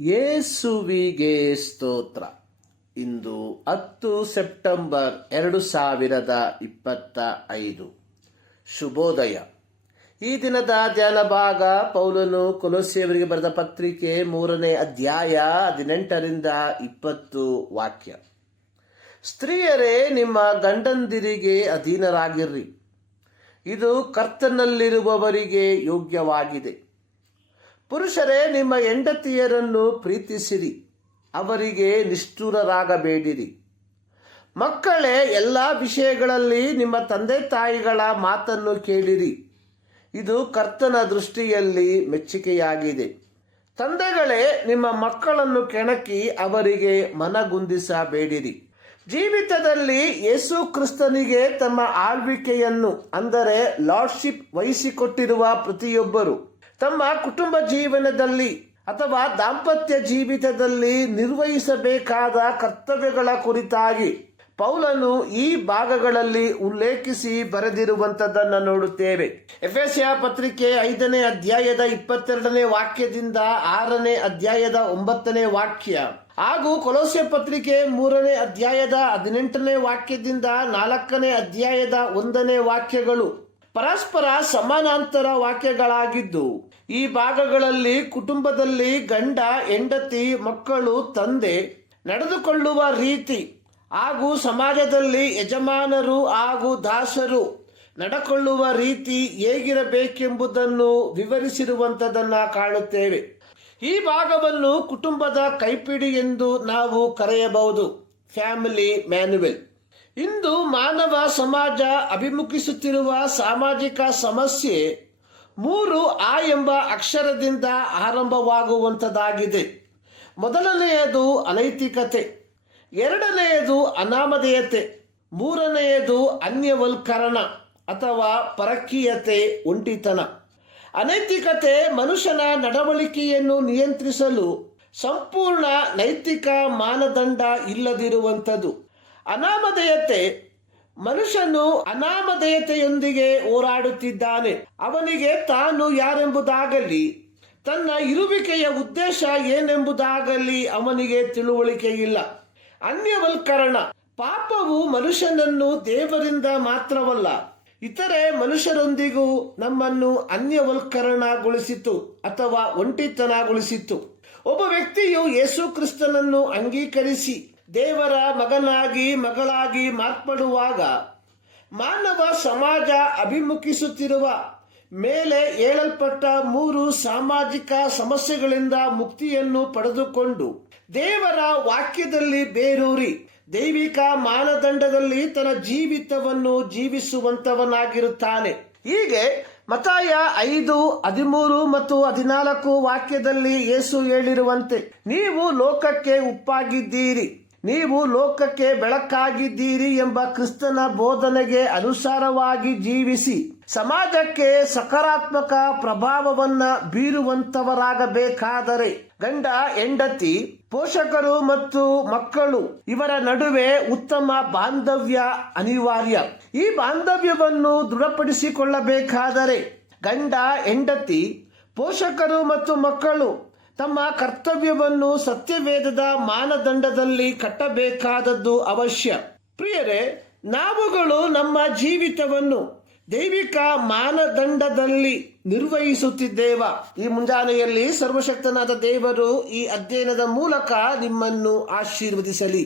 ಯೇಸುವಿಗೆ ಸ್ತೋತ್ರ. ಇಂದು 10 ಸೆಪ್ಟೆಂಬರ್ 2025. ಶುಭೋದಯ. ಈ ದಿನದ ಧ್ಯಾನ ಭಾಗ ಪೌಲನು ಕೊಲೊಸ್ಸೆಯವರಿಗೆ ಬರೆದ ಪತ್ರಿಕೆ 3ನೇ ಅಧ್ಯಾಯ 18ರಿಂದ 20 ವಾಕ್ಯ. ಸ್ತ್ರೀಯರೇ, ನಿಮ್ಮ ಗಂಡಂದಿರಿಗೆ ಅಧೀನರಾಗಿರ್ರಿ, ಇದು ಕರ್ತನಲ್ಲಿರುವವರಿಗೆ ಯೋಗ್ಯವಾಗಿದೆ. ಪುರುಷರೇ, ನಿಮ್ಮ ಹೆಂಡತಿಯರನ್ನು ಪ್ರೀತಿಸಿರಿ, ಅವರಿಗೆ ನಿಷ್ಠುರರಾಗಬೇಡಿರಿ. ಮಕ್ಕಳೇ, ಎಲ್ಲ ವಿಷಯಗಳಲ್ಲಿ ನಿಮ್ಮ ತಂದೆ ತಾಯಿಗಳ ಮಾತನ್ನು ಕೇಳಿರಿ, ಇದು ಕರ್ತನ ದೃಷ್ಟಿಯಲ್ಲಿ ಮೆಚ್ಚುಗೆಯಾಗಿದೆ. ತಂದೆಗಳೇ, ನಿಮ್ಮ ಮಕ್ಕಳನ್ನು ಕೆಣಕಿ ಅವರಿಗೆ ಮನಗುಂದಿಸಬೇಡಿರಿ. ಜೀವಿತದಲ್ಲಿ ಯೇಸು ಕ್ರಿಸ್ತನಿಗೆ ತಮ್ಮ ಆಳ್ವಿಕೆಯನ್ನು ಅಂದರೆ ಲಾರ್ಡ್ಶಿಪ್ ವಹಿಸಿಕೊಟ್ಟಿರುವ ಪ್ರತಿಯೊಬ್ಬರು ತಮ್ಮ ಕುಟುಂಬ ಜೀವನದಲ್ಲಿ ಅಥವಾ ದಾಂಪತ್ಯ ಜೀವಿತದಲ್ಲಿ ನಿರ್ವಹಿಸಬೇಕಾದ ಕರ್ತವ್ಯಗಳ ಕುರಿತಾಗಿ ಪೌಲನು ಈ ಭಾಗಗಳಲ್ಲಿ ಉಲ್ಲೇಖಿಸಿ ಬರೆದಿರುವಂತದ್ದನ್ನು ನೋಡುತ್ತೇವೆ. ಎಫೆಸ್ಯ ಪತ್ರಿಕೆ 5ನೇ ಅಧ್ಯಾಯದ 22ನೇ ವಾಕ್ಯದಿಂದ 6ನೇ ಅಧ್ಯಾಯದ 9ನೇ ವಾಕ್ಯ ಹಾಗೂ ಕೊಲೊಸ್ಸೆ ಪತ್ರಿಕೆ 3ನೇ ಅಧ್ಯಾಯದ 18ನೇ ವಾಕ್ಯದಿಂದ 4ನೇ ಅಧ್ಯಾಯದ 1ನೇ ವಾಕ್ಯಗಳು ಪರಸ್ಪರ ಸಮಾನಾಂತರ ವಾಕ್ಯಗಳಾಗಿದ್ದು, ಈ ಭಾಗಗಳಲ್ಲಿ ಕುಟುಂಬದಲ್ಲಿ ಗಂಡ, ಹೆಂಡತಿ, ಮಕ್ಕಳು, ತಂದೆ ನಡೆದುಕೊಳ್ಳುವ ರೀತಿ ಹಾಗೂ ಸಮಾಜದಲ್ಲಿ ಯಜಮಾನರು ಹಾಗೂ ದಾಸರು ನಡ್ಕೊಳ್ಳುವ ರೀತಿ ಹೇಗಿರಬೇಕೆಂಬುದನ್ನು ವಿವರಿಸಿರುವಂಥದ್ದನ್ನು ಕಾಣುತ್ತೇವೆ. ಈ ಭಾಗವನ್ನು ಕುಟುಂಬದ ಕೈಪಿಡಿ ಎಂದು ನಾವು ಕರೆಯಬಹುದು, ಫ್ಯಾಮಿಲಿ ಮ್ಯಾನ್ಯುವಲ್. ಇಂದು ಮಾನವ ಸಮಾಜ ಅಭಿಮುಖಿಸುತ್ತಿರುವ ಸಾಮಾಜಿಕ ಸಮಸ್ಯೆ 3 ಆ ಎಂಬ ಅಕ್ಷರದಿಂದ ಆರಂಭವಾಗುವಂಥದ್ದಾಗಿದೆ. ಮೊದಲನೆಯದು ಅನೈತಿಕತೆ, ಎರಡನೆಯದು ಅನಾಮಧೇಯತೆ, ಮೂರನೆಯದು ಅನ್ಯವಲ್ಕರಣ ಅಥವಾ ಪರಕೀಯತೆ, ಒಂಟಿತನ. ಅನೈತಿಕತೆ ಮನುಷ್ಯನ ನಡವಳಿಕೆಯನ್ನು ನಿಯಂತ್ರಿಸಲು ಸಂಪೂರ್ಣ ನೈತಿಕ ಮಾನದಂಡ ಇಲ್ಲದಿರುವಂಥದ್ದು. ಅನಾಮಧೇಯತೆ, ಮನುಷ್ಯನು ಅನಾಮಧೇಯತೆಯೊಂದಿಗೆ ಹೋರಾಡುತ್ತಿದ್ದಾನೆ. ಅವನಿಗೆ ತಾನು ಯಾರೆಂಬುದಾಗಲಿ ತನ್ನ ಇರುವಿಕೆಯ ಉದ್ದೇಶ ಏನೆಂಬುದಾಗಲಿ ಅವನಿಗೆ ತಿಳುವಳಿಕೆ ಇಲ್ಲ. ಅನ್ಯವಲ್ಕರಣ, ಪಾಪವು ಮನುಷ್ಯನನ್ನು ದೇವರಿಂದ ಮಾತ್ರವಲ್ಲ ಇತರೆ ಮನುಷ್ಯರೊಂದಿಗೂ ನಮ್ಮನ್ನು ಅನ್ಯವಲ್ಕರಣಗೊಳಿಸಿತು ಅಥವಾ ಒಂಟಿತನಗೊಳಿಸಿತು. ಒಬ್ಬ ವ್ಯಕ್ತಿಯು ಯೇಸು ಕ್ರಿಸ್ತನನ್ನು ಅಂಗೀಕರಿಸಿ ದೇವರ ಮಗನಾಗಿ ಮಗಳಾಗಿ ಮಾರ್ಪಡುವಾಗ ಮಾನವ ಸಮಾಜ ಅಭಿಮುಖಿಸುತ್ತಿರುವ ಮೇಲೆ ಹೇಳಲ್ಪಟ್ಟ 3 ಸಾಮಾಜಿಕ ಸಮಸ್ಯೆಗಳಿಂದ ಮುಕ್ತಿಯನ್ನು ಪಡೆದುಕೊಂಡು ದೇವರ ವಾಕ್ಯದಲ್ಲಿ ಬೇರೂರಿ ದೈವಿಕ ಮಾನದಂಡದಲ್ಲಿ ತನ್ನ ಜೀವಿತವನ್ನು ಜೀವಿಸುವಂತವನಾಗಿರುತ್ತಾನೆ. ಹೀಗೆ ಮತ್ತಾಯ 5:13 ಮತ್ತು 14 ವಾಕ್ಯದಲ್ಲಿ ಯೇಸು ಹೇಳಿರುವಂತೆ, ನೀವು ಲೋಕಕ್ಕೆ ಉಪ್ಪಾಗಿದ್ದೀರಿ, ನೀವು ಲೋಕಕ್ಕೆ ಬೆಳಕಾಗಿದ್ದೀರಿ ಎಂಬ ಕ್ರಿಸ್ತನ ಬೋಧನೆಗೆ ಅನುಸಾರವಾಗಿ ಜೀವಿಸಿ ಸಮಾಜಕ್ಕೆ ಸಕಾರಾತ್ಮಕ ಪ್ರಭಾವವನ್ನ ಬೀರುವಂತವರಾಗಬೇಕಾದರೆ ಗಂಡ, ಹೆಂಡತಿ, ಪೋಷಕರು ಮತ್ತು ಮಕ್ಕಳು ಇವರ ನಡುವೆ ಉತ್ತಮ ಬಾಂಧವ್ಯ ಅನಿವಾರ್ಯ. ಈ ಬಾಂಧವ್ಯವನ್ನು ದೃಢಪಡಿಸಿಕೊಳ್ಳಬೇಕಾದರೆ ಗಂಡ, ಹೆಂಡತಿ, ಪೋಷಕರು ಮತ್ತು ಮಕ್ಕಳು ತಮ್ಮ ಕರ್ತವ್ಯವನ್ನು ಸತ್ಯವೇದದ ಮಾನದಂಡದಲ್ಲಿ ಕಟ್ಟಬೇಕಾದದ್ದು ಅವಶ್ಯ. ಪ್ರಿಯರೇ, ನಾವುಗಳು ನಮ್ಮ ಜೀವಿತವನ್ನು ದೈವಿಕ ಮಾನದಂಡದಲ್ಲಿ ನಿರ್ವಹಿಸುತ್ತಿದ್ದೇವ? ಈ ಮುಂಜಾನೆಯಲ್ಲಿ ಸರ್ವಶಕ್ತನಾದ ದೇವರು ಈ ಅಧ್ಯಯನದ ಮೂಲಕ ನಿಮ್ಮನ್ನು ಆಶೀರ್ವದಿಸಲಿ.